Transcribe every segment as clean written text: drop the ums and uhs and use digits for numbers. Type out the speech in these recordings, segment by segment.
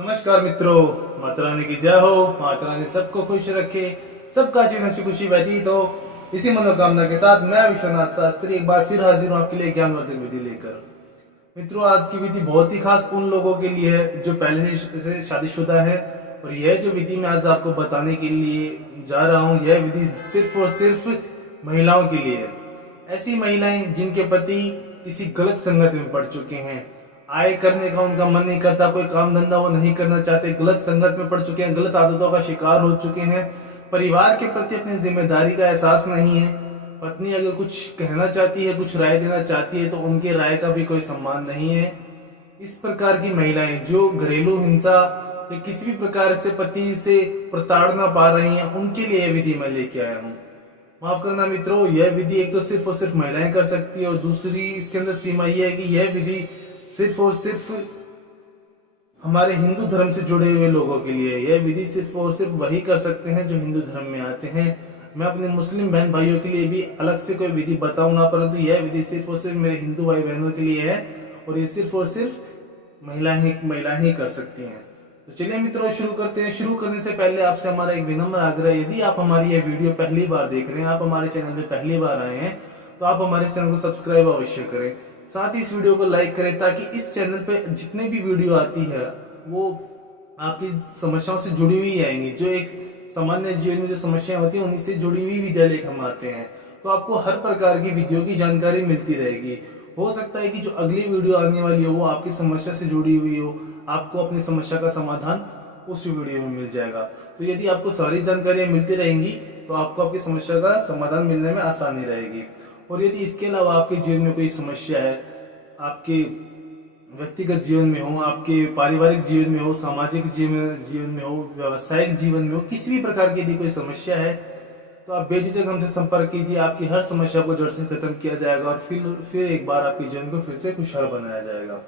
नमस्कार मित्रों, माता रानी की जय हो। माता रानी सबको खुश रखे, सबका जीवन से खुशी व्यतीत हो। इसी मनोकामना के साथ मैं विश्वनाथ शास्त्री एक बार फिर हाजिर हूँ आपके लिए ज्ञानवर्धक विधि लेकर। मित्रों, आज की विधि बहुत ही खास उन लोगों के लिए है जो पहले से शादीशुदा है। और यह जो विधि मैं आज आपको बताने के लिए जा रहा हूँ, यह विधि सिर्फ और सिर्फ महिलाओं के लिए है। ऐसी महिलाएं जिनके पति किसी गलत संगत में पड़ चुके हैं, आय करने का उनका मन नहीं करता, कोई काम धंधा वो नहीं करना चाहते, गलत संगत में पड़ चुके हैं, गलत आदतों का शिकार हो चुके हैं, परिवार के प्रति अपनी जिम्मेदारी का एहसास नहीं है। पत्नी अगर कुछ कहना चाहती है, कुछ राय देना चाहती है तो उनके राय का भी कोई सम्मान नहीं है। इस प्रकार की महिलाएं जो घरेलू हिंसा या किसी भी प्रकार से पति से प्रताड़ना पा रही हैं, उनके लिए यह विधि मैं लेके आया हूँ। माफ करना मित्रों, यह विधि एक तो सिर्फ और सिर्फ महिलाएं कर सकती है, और दूसरी इसके अंदर सीमा यह है कि यह विधि सिर्फ और सिर्फ हमारे हिंदू धर्म से जुड़े हुए लोगों के लिए। यह विधि सिर्फ और सिर्फ वही कर सकते हैं जो हिंदू धर्म में आते हैं। मैं अपने मुस्लिम बहन भाइयों के लिए भी अलग से कोई विधि बताऊंगा, परंतु यह विधि सिर्फ और सिर्फ मेरे हिंदू भाई बहनों के लिए है, और ये सिर्फ और सिर्फ महिला ही कर सकती हैं। तो चलिए मित्रों, शुरू करते हैं। शुरू करने से पहले आपसे हमारा एक विनम्र आग्रह है, यदि आप हमारी यह वीडियो पहली बार देख रहे हैं, आप हमारे चैनल में पहली बार आए हैं, तो आप हमारे चैनल को सब्सक्राइब अवश्य करें। साथ ही इस वीडियो को लाइक करें, ताकि इस चैनल पे जितने भी वीडियो आती है वो आपकी समस्याओं से जुड़ी हुई आएंगी। जो एक सामान्य जीवन में जो समस्याएं होती हैं उन्हीं से जुड़ी हुई विद्या लेकर हम आते हैं, तो आपको हर प्रकार की विधियों की जानकारी मिलती रहेगी। हो सकता है कि जो अगली वीडियो आने वाली हो वो आपकी समस्या से जुड़ी हुई हो, आपको अपनी समस्या का समाधान उस वीडियो में मिल जाएगा। तो यदि आपको सारी जानकारियां मिलती रहेंगी तो आपको आपकी समस्या का समाधान मिलने में आसानी रहेगी। और यदि इसके अलावा आपके जीवन में कोई समस्या है, आपके व्यक्तिगत जीवन में हो, आपके पारिवारिक जीवन में हो, सामाजिक जीवन में हो, व्यावसायिक जीवन में हो, किसी भी प्रकार की यदि कोई समस्या है तो आप बेझिझक हमसे संपर्क कीजिए। आपकी हर समस्या को जड़ से खत्म किया जाएगा और फिर एक बार आपके जीवन को फिर से खुशहाल बनाया जाएगा।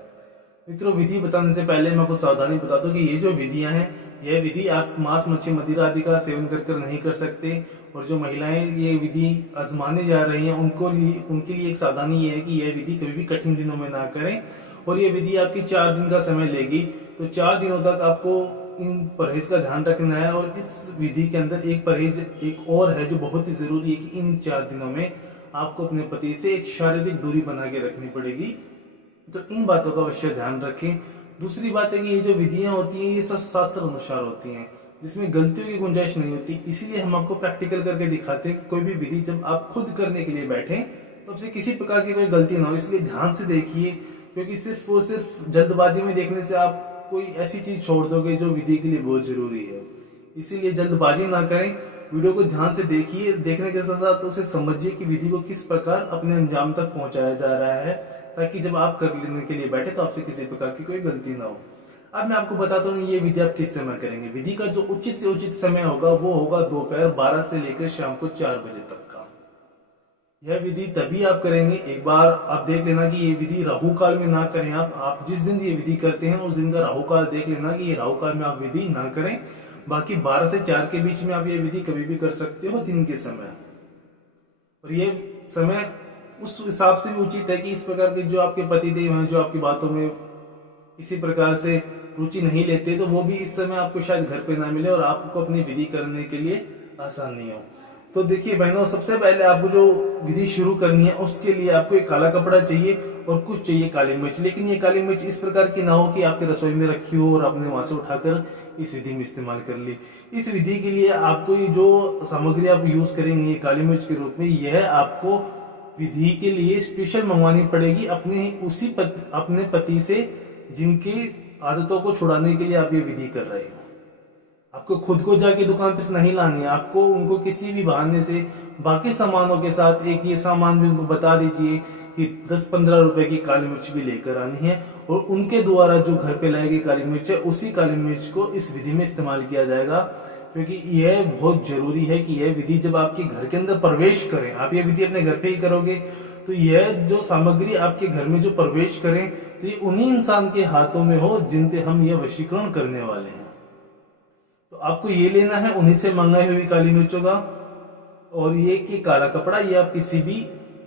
मित्रों, विधि बताने से पहले मैं कुछ सावधानी बता दूं कि ये जो विधियां हैं, यह विधि आप मांस मच्छी मदिरा आदि का सेवन कर नहीं कर सकते। और जो महिलाएं ये विधि आजमाने जा रही हैं उनके लिए एक सावधानी ये है कि यह विधि कभी भी कठिन दिनों में ना करें। और ये विधि आपकी 4 दिन का समय लेगी, तो 4 दिनों तक आपको इन परहेज का ध्यान रखना है। और इस विधि के अंदर एक परहेज एक और है जो बहुत ही जरूरी है कि इन 4 दिनों में आपको अपने पति से एक शारीरिक दूरी बना के रखनी पड़ेगी। तो इन बातों का अवश्य ध्यान रखें। दूसरी बात है कि ये जो विधियां होती हैं ये शास्त्र अनुसार होती हैं, जिसमें गलतियों की गुंजाइश नहीं होती। इसीलिए हम आपको प्रैक्टिकल करके दिखाते हैं कि कोई भी विधि जब आप खुद करने के लिए बैठे तो आपसे किसी प्रकार की कोई गलती ना हो। इसलिए ध्यान से देखिए, क्योंकि सिर्फ और सिर्फ जल्दबाजी में देखने से आप कोई ऐसी चीज छोड़ दोगे जो विधि के लिए बहुत जरूरी है। इसीलिए जल्दबाजी ना करें, वीडियो को ध्यान से देखिए। देखने के साथ साथ उसे समझिए कि विधि को किस प्रकार अपने अंजाम तक पहुंचाया जा रहा है, ताकि जब आप कर लेने के लिए बैठे तो आपसे किसी प्रकार की कोई गलती ना हो। अब मैं आपको बताता हूँ ये विधि आप किस समय करेंगे। विधि का जो उचित से उचित समय होगा वो होगा दोपहर 12 से लेकर शाम को 4 बजे तक का। यह विधि तभी आप करेंगे, एक बार आप देख लेना कि ये विधि राहु काल में ना करें। आप जिस दिन ये विधि करते हैं उस दिन का राहु काल देख लेना कि ये राहु काल में आप विधि ना करें। बाकी 12 से 4 के बीच में आप ये विधि कभी भी कर सकते हो दिन के समय। और ये समय उस हिसाब से भी उचित है कि इस प्रकार के जो आपके पतिदेव हैं, जो आपकी बातों में किसी प्रकार से रुचि नहीं लेते, तो वो भी इस समय आपको शायद घर पे ना मिले और आपको अपनी विधि करने के लिए आसान नहीं हो। तो देखिए बहनों, सबसे पहले आपको जो विधि शुरू करनी है उसके लिए आपको एक काला कपड़ा चाहिए और कुछ चाहिए काली मिर्च। लेकिन ये काली मिर्च इस प्रकार की ना हो कि आपके रसोई में रखी हो और आपने वहां से उठाकर इस विधि में इस्तेमाल कर ली। इस विधि के लिए आपको ये जो सामग्री आप यूज करेंगे काली मिर्च के रूप में, यह आपको विधि के लिए स्पेशल मंगवानी पड़ेगी अपने पति से, जिनकी आदतों को छुड़ाने के लिए आप ये विधि कर रहे हो। आपको खुद को जाके दुकान पे से नहीं लानी है, आपको उनको किसी भी बहाने से बाकी सामानों के साथ एक ये सामान भी उनको बता दीजिए कि 10-15 रुपए की काली मिर्च भी लेकर आनी है, और उनके द्वारा जो घर पे लाई गई काली मिर्च है उसी काली मिर्च को इस विधि में इस्तेमाल किया जाएगा। क्योंकि यह बहुत जरूरी है कि यह विधि जब आपके घर के अंदर प्रवेश करें, आप ये विधि अपने घर पे ही करोगे, तो यह जो सामग्री आपके घर में जो प्रवेश करें तो ये उन्हीं इंसान के हाथों में हो जिन पे हम यह वशीकरण करने वाले हैं। तो आपको ये लेना है उन्हीं से मंगाई हुई काली मिर्चों का, और ये कि काला कपड़ा, ये आप किसी भी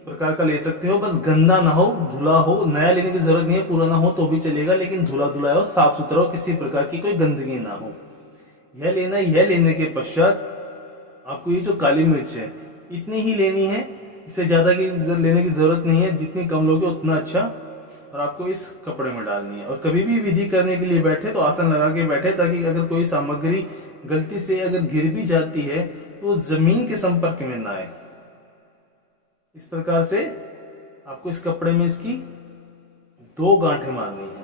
प्रकार का ले सकते हो, बस गंदा ना हो, धुला हो, नया लेने की जरूरत नहीं है, पुराना हो तो भी चलेगा, लेकिन धुला धुला हो, साफ सुथरा हो, किसी प्रकार की कोई गंदगी ना हो। यह लेना है। यह लेने के पश्चात आपको ये जो काली मिर्च है इतनी ही लेनी है, इससे ज्यादा की लेने की जरूरत नहीं है, जितनी कम लोगे उतना अच्छा। और आपको इस कपड़े में डालनी है। और कभी भी विधि करने के लिए बैठे तो आसन लगा के बैठे, ताकि अगर कोई सामग्री गलती से अगर गिर भी जाती है तो जमीन के संपर्क में ना आए। इस प्रकार से आपको इस कपड़े में इसकी 2 गांठें मारनी है।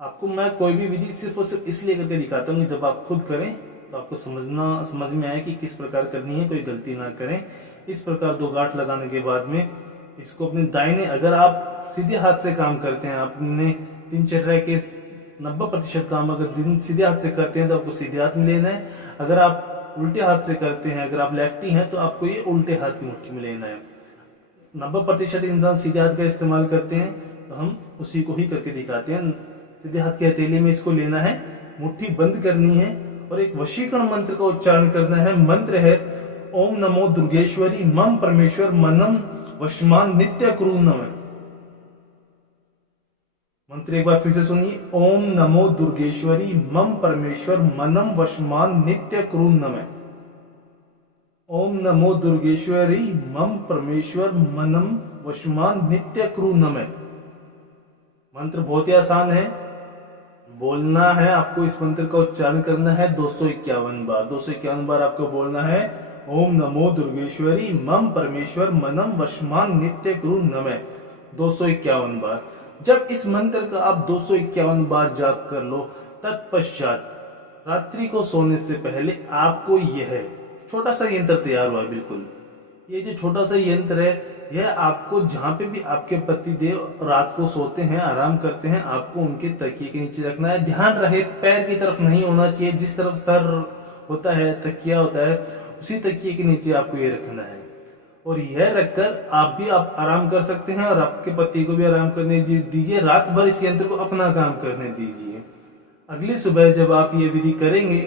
आपको मैं कोई भी विधि सिर्फ और सिर्फ इसलिए करके दिखाता हूँ कि जब आप खुद करें तो आपको समझ में आए कि किस प्रकार करनी है, कोई गलती ना करें। इस प्रकार 2 गांठ लगाने के बाद में इसको अपने दाहिने, अगर आप सीधे हाथ से काम करते हैं, आपने दिनचर्या के 90% काम अगर सीधे हाथ से करते हैं तो आपको सीधे हाथ में लेना है। अगर आप उल्टे हाथ से करते हैं, अगर आप लेफ्टी हैं, तो आपको ये उल्टे हाथ की मुट्ठी में लेना है। 90% इंसान सीधे हाथ का इस्तेमाल करते हैं, तो हम उसी को ही करके दिखाते हैं। सीधे हाथ के हथेली में इसको लेना है, मुट्ठी बंद करनी है और एक वशीकरण मंत्र का उच्चारण करना है। मंत्र है ओम नमो दुर्गेश्वरी मम परमेश्वर मनम वशमान नित्य कुरु नमः। मंत्र एक बार फिर से सुनिए, ओम नमो दुर्गेश्वरी मम परमेश्वर मनम वशमान नित्य कुरु नमः। ओम नमो दुर्गेश्वरी मम परमेश्वर मनम वशमान नित्य कुरु नमः। मंत्र बहुत ही आसान है, बोलना है आपको। इस मंत्र का उच्चारण करना है 251 बार। 251 बार आपको बोलना है ओम नमो दुर्गेश्वरी मम परमेश्वर मनम वशमान नित्य कुरु नमः, 251 बार। जब इस मंत्र का आप 251 बार जाप कर लो, तत्पश्चात रात्रि को सोने से पहले आपको यह छोटा सा यंत्र तैयार हुआ। बिल्कुल ये जो छोटा सा यंत्र है, यह आपको जहां पे भी आपके पति देव रात को सोते हैं, आराम करते हैं, आपको उनके तकिए के नीचे रखना है। ध्यान रहे पैर की तरफ नहीं होना चाहिए, जिस तरफ सर होता है, तकिया होता है, उसी तकिए के नीचे आपको ये रखना है। और यह रखकर आप आराम कर सकते हैं और आपके पति को भी आराम करने दीजिए। रात भर इस यंत्र को अपना काम करने दीजिए। अगली सुबह जब आप ये विधि करेंगे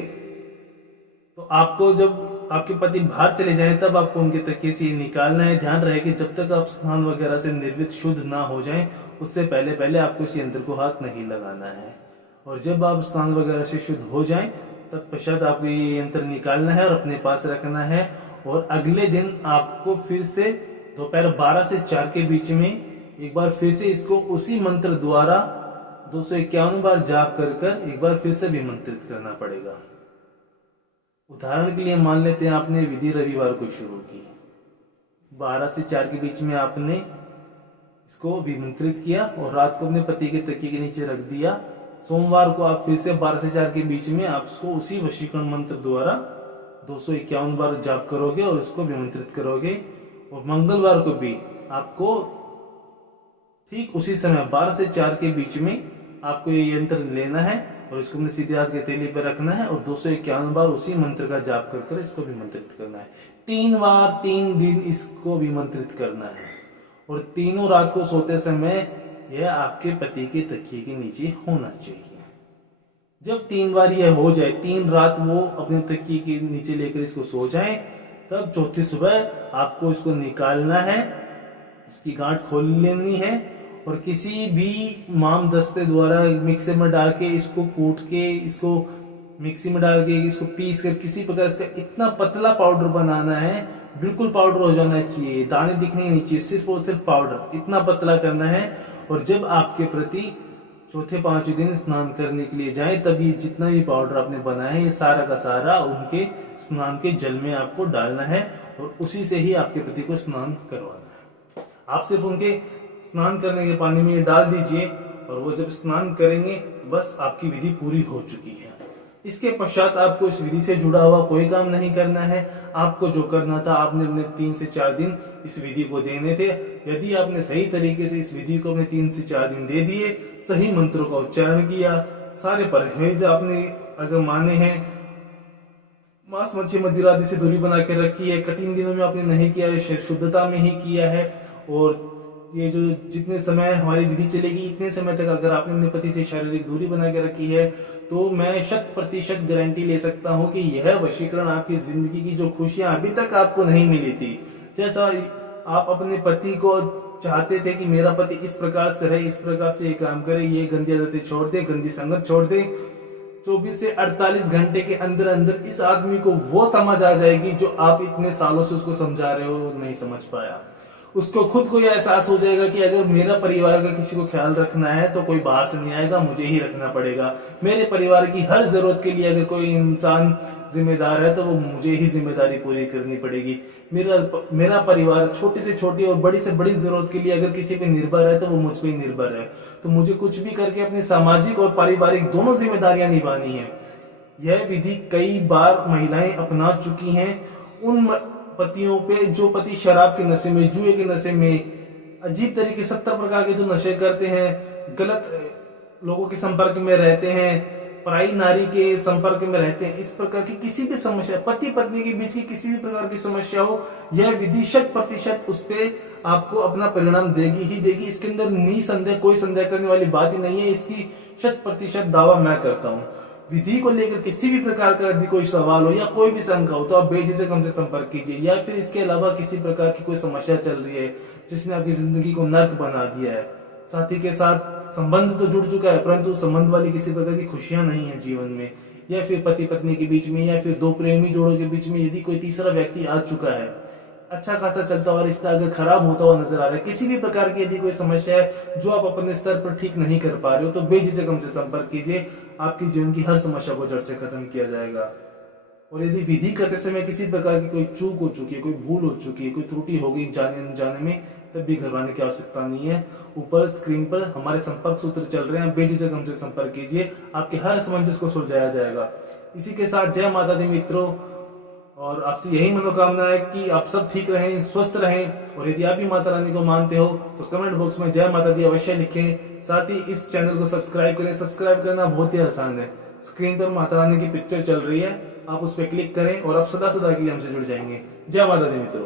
तो आपको, जब आपके पति बाहर चले जाएं, तब आपको उनके तकिए से ये निकालना है। ध्यान रहे कि जब तक आप स्नान वगैरह से निर्वित शुद्ध ना हो जाएं, उससे पहले पहले आपको इस यंत्र को हाथ नहीं लगाना है। और जब आप स्नान वगैरह से शुद्ध हो जाएं, तब पश्चात आपको ये यंत्र निकालना है और अपने पास रखना है। और अगले दिन आपको फिर से दोपहर 12 से 4 के बीच में एक बार फिर से इसको उसी मंत्र द्वारा 251 बार जाप कर एक बार फिर से विमंत्रित करना पड़ेगा। उदाहरण के लिए मान लेते हैं आपने विधि रविवार को शुरू की, 12 से 4 के बीच में आपने इसको विमंत्रित किया और रात को अपने पति के तकिए के नीचे रख दिया। सोमवार को आप फिर से 12 से 4 के बीच में आप इसको उसी वशीकरण मंत्र द्वारा 251 बार जाप करोगे और इसको विमंत्रित करोगे। और मंगलवार को भी आपको ठीक उसी समय 12 से 4 के बीच में आपको ये यंत्र लेना है और इसको अपने सीधे हाथ के हथेली पर रखना है और 251 बार उसी मंत्र का जाप कर इसको विमंत्रित करना है। 3 बार 3 दिन इसको विमंत्रित करना है और तीनों रात को सोते समय यह आपके पति के तकिए के नीचे होना चाहिए। जब 3 बार यह हो जाए, 3 रात वो अपने तकिए के नीचे लेकर इसको सो जाएं, तब चौथी सुबह आपको इसको निकालना है, इसकी गांठ खोल लेनी है और किसी भी माम दस्ते द्वारा मिक्सर में डाल के इसको कूट के, इसको मिक्सी में डाल के इसको पीस कर किसी प्रकार इसका इतना पतला पाउडर बनाना है, बिल्कुल पाउडर हो जाना चाहिए, दाने दिखने नहीं चाहिए, सिर्फ और सिर्फ पाउडर, इतना पतला करना है। और जब आपके प्रति चौथे 5वें दिन स्नान करने के लिए जाए, तब ये जितना भी पाउडर आपने बनाया है, ये सारा का सारा उनके स्नान के जल में आपको डालना है और उसी से ही आपके पति को स्नान करवाना है। आप सिर्फ उनके स्नान करने के पानी में ये डाल दीजिए और वो जब स्नान करेंगे, बस आपकी विधि पूरी हो चुकी है। इसके पश्चात आपको इस विधि से जुड़ा हुआ कोई काम नहीं करना है। आपको जो करना था, आपने अपने 3 से 4 दिन इस विधि को देने थे। यदि आपने सही तरीके से इस विधि को अपने 3 से 4 दिन दे दिए, सही मंत्रों का उच्चारण किया, सारे परहेज आपने अगर माने हैं, मांस मच्छी मदिरा आदि से दूरी बना के रखी है, कठिन दिनों में आपने नहीं किया है, शुद्धता में ही किया है, और ये जो जितने समय हमारी विधि चलेगी, इतने समय तक अगर आपने अपने पति से शारीरिक दूरी बना के रखी है, तो मैं 100% गारंटी ले सकता हूं कि यह वशीकरण आपकी जिंदगी की जो खुशियां अभी तक आपको नहीं मिली थी, जैसा आप अपने पति को चाहते थे कि मेरा पति इस प्रकार से रहे, इस प्रकार से ये काम करे, ये गंदी आदतें छोड़ दे, गंदी संगत छोड़ दे, 24 से 48 घंटे के अंदर अंदर इस आदमी को वो समझ आ जाएगी जो आप इतने सालों से उसको समझा रहे हो, नहीं समझ पाया। उसको खुद को यह एहसास हो जाएगा कि अगर मेरा परिवार का किसी को ख्याल रखना है तो कोई बाहर से नहीं आएगा, मुझे ही रखना पड़ेगा। मेरे परिवार की हर जरूरत के लिए अगर कोई इंसान जिम्मेदार है तो वो मुझे ही जिम्मेदारी पूरी करनी पड़ेगी। मेरा परिवार छोटी से छोटी और बड़ी से बड़ी जरूरत के लिए अगर किसी पे निर्भर है तो वो मुझ पे निर्भर है। तो मुझे कुछ भी करके अपनी सामाजिक और पारिवारिक दोनों जिम्मेदारियां निभानी है। यह विधि कई बार महिलाएं अपना चुकी हैं उन पतियों पे जो पति शराब के नशे में, जुए के नशे में, अजीब तरीके 70 प्रकार के जो नशे करते हैं, गलत लोगों के संपर्क में रहते हैं, पराई नारी के संपर्क में रहते हैं, इस प्रकार की किसी भी समस्या, पति पत्नी के बीच की किसी भी प्रकार की समस्या हो, यह विधि 100% उस पे आपको अपना परिणाम देगी ही देगी। इसके अंदर निसंदेह कोई संदेह करने वाली बात ही नहीं है। इसकी 100% दावा मैं करता हूँ। विधि को लेकर किसी भी प्रकार का यदि कोई सवाल हो या कोई भी शंका हो तो आप बेझिझक हमसे संपर्क कीजिए, या फिर इसके अलावा किसी प्रकार की कोई समस्या चल रही है जिसने आपकी जिंदगी को नर्क बना दिया है, साथी के साथ संबंध तो जुड़ चुका है परंतु संबंध वाली किसी प्रकार की खुशियां नहीं है जीवन में, या फिर पति पत्नी के बीच में, या फिर दो प्रेमी जोड़ों के बीच में यदि कोई तीसरा व्यक्ति आ चुका है, अच्छा खासा चलता हुआ रिश्ता अगर खराब होता हुआ नजर आ रहा है, किसी भी प्रकार की यदि कोई समस्या है जो आप अपने स्तर पर ठीक नहीं कर पा रहे हो तो बेझिझक हमसे संपर्क कीजिए। आपकी जीवन की हर समस्या को जड़ से खत्म किया जाएगा। और यदि विधि करते समय किसी प्रकार की कोई चूक हो चुकी है, कोई भूल हो चुकी है, कोई त्रुटि हो गई जाने अनजाने में, तब भी घबराने की आवश्यकता नहीं है। ऊपर स्क्रीन पर हमारे संपर्क सूत्र चल रहे हैं, बेझिझक हमसे संपर्क कीजिए, आपके हर असमंजस को सुलझाया जाएगा। इसी के साथ जय माता दी मित्रों, और आपसे यही मनोकामना है कि आप सब ठीक रहें, स्वस्थ रहें। और यदि आप भी माता रानी को मानते हो तो कमेंट बॉक्स में जय माता दी अवश्य लिखें। साथ ही इस चैनल को सब्सक्राइब करें। सब्सक्राइब करना बहुत ही आसान है, स्क्रीन पर माता रानी की पिक्चर चल रही है, आप उस पर क्लिक करें और आप सदा सदा के लिए हमसे जुड़ जाएंगे। जय माता दी मित्रों।